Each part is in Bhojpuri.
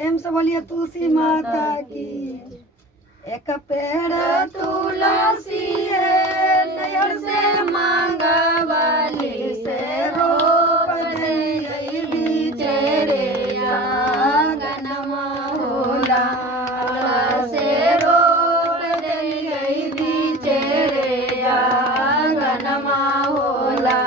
प्रेम से बोलिए तुलसी माता की। एक पेड़ तुलसी है नैहर से मांगा वाली से रोप दई बिचेरे आंगनमा होला से रोप दई बिचेरे आंगनमा होला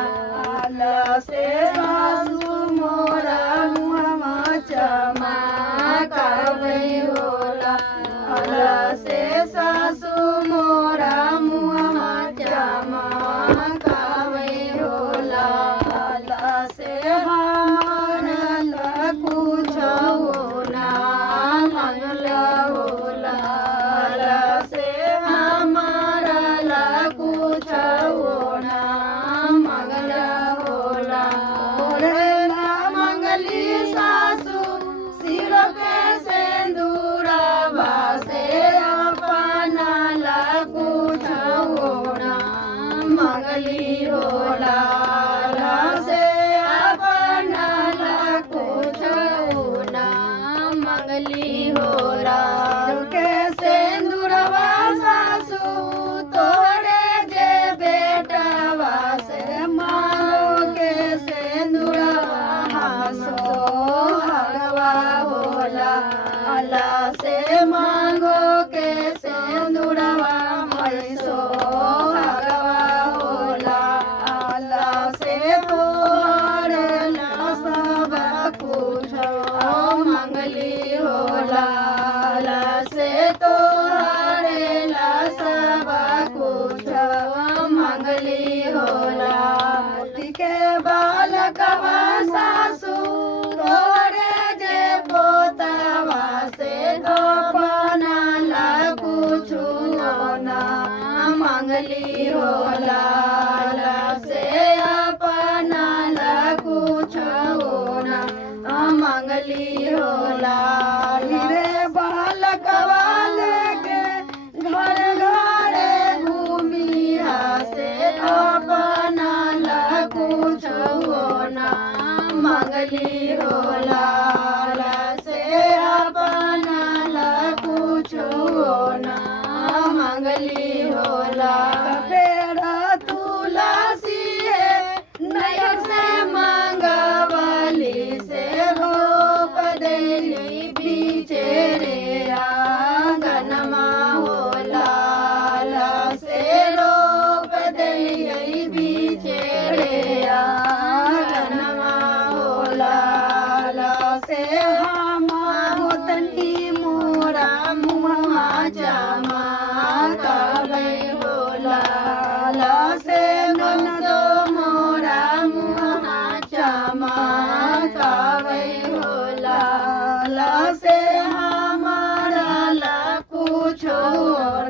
से सासु मोरा मुहमा चमकावे होला से सासु मोरा मुहमा चमकावे होला से हमारा कुछ ना मंगल होला से हमारा कुछ ना मंगल होला मंगली सासु सिर पे सिंदूरवा से अपना कुछ होना मंगली होला से अपना कुछ होना मंगली होला के सिंदूरवा सासु तोरे जे बेटवा से मानो के सिंदूरवा हासो हगवा होला से मांगो के सिंदूरवा मैसो हगवा होला से तोहर सब कुछ मंगली होला से तोहर सब कुछ मंगली होला के बालकवा सासु तोरे जे पोतवा से अपना कुछ ना मंगली होला से अपना कुछ ना मंगली होला रे बालकवा लेके घर घर घूमिया से अपना कुछ ना मंगली होला से अपना कुछ ना मंगली होला पेड़ तुलसी है नैहर से मांगवाली से रोप देली बिचेरे आंगनमा होला से रोप देली बिचेरे आंगनमा होला से हम गोतनी मोरा मुहमा चमकावे होला से ननदो मोरा मुहमा चमकावे होला से हमारा कुछ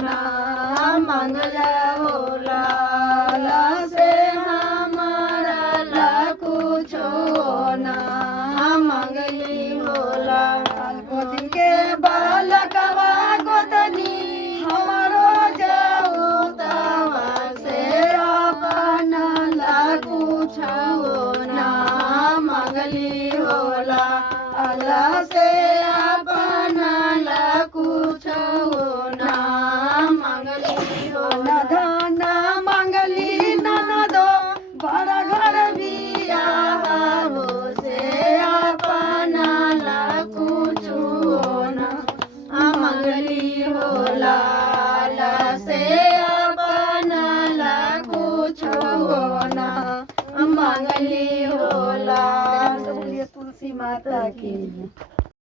ना मंगल होला से हमारा कुछ ना मंगली होला गोदी के बालकवा गोतनी हमारो जाऊ तवा से अपना कुछ ना मंगली होला से अपना कुछ ना मंगली होला धन मंगली ननदो बड़ा घर बिया हो से अपना कुछ ना मंगली होला से अपना कुछ ना मंगली होला। बोलिए तुलसी माता की।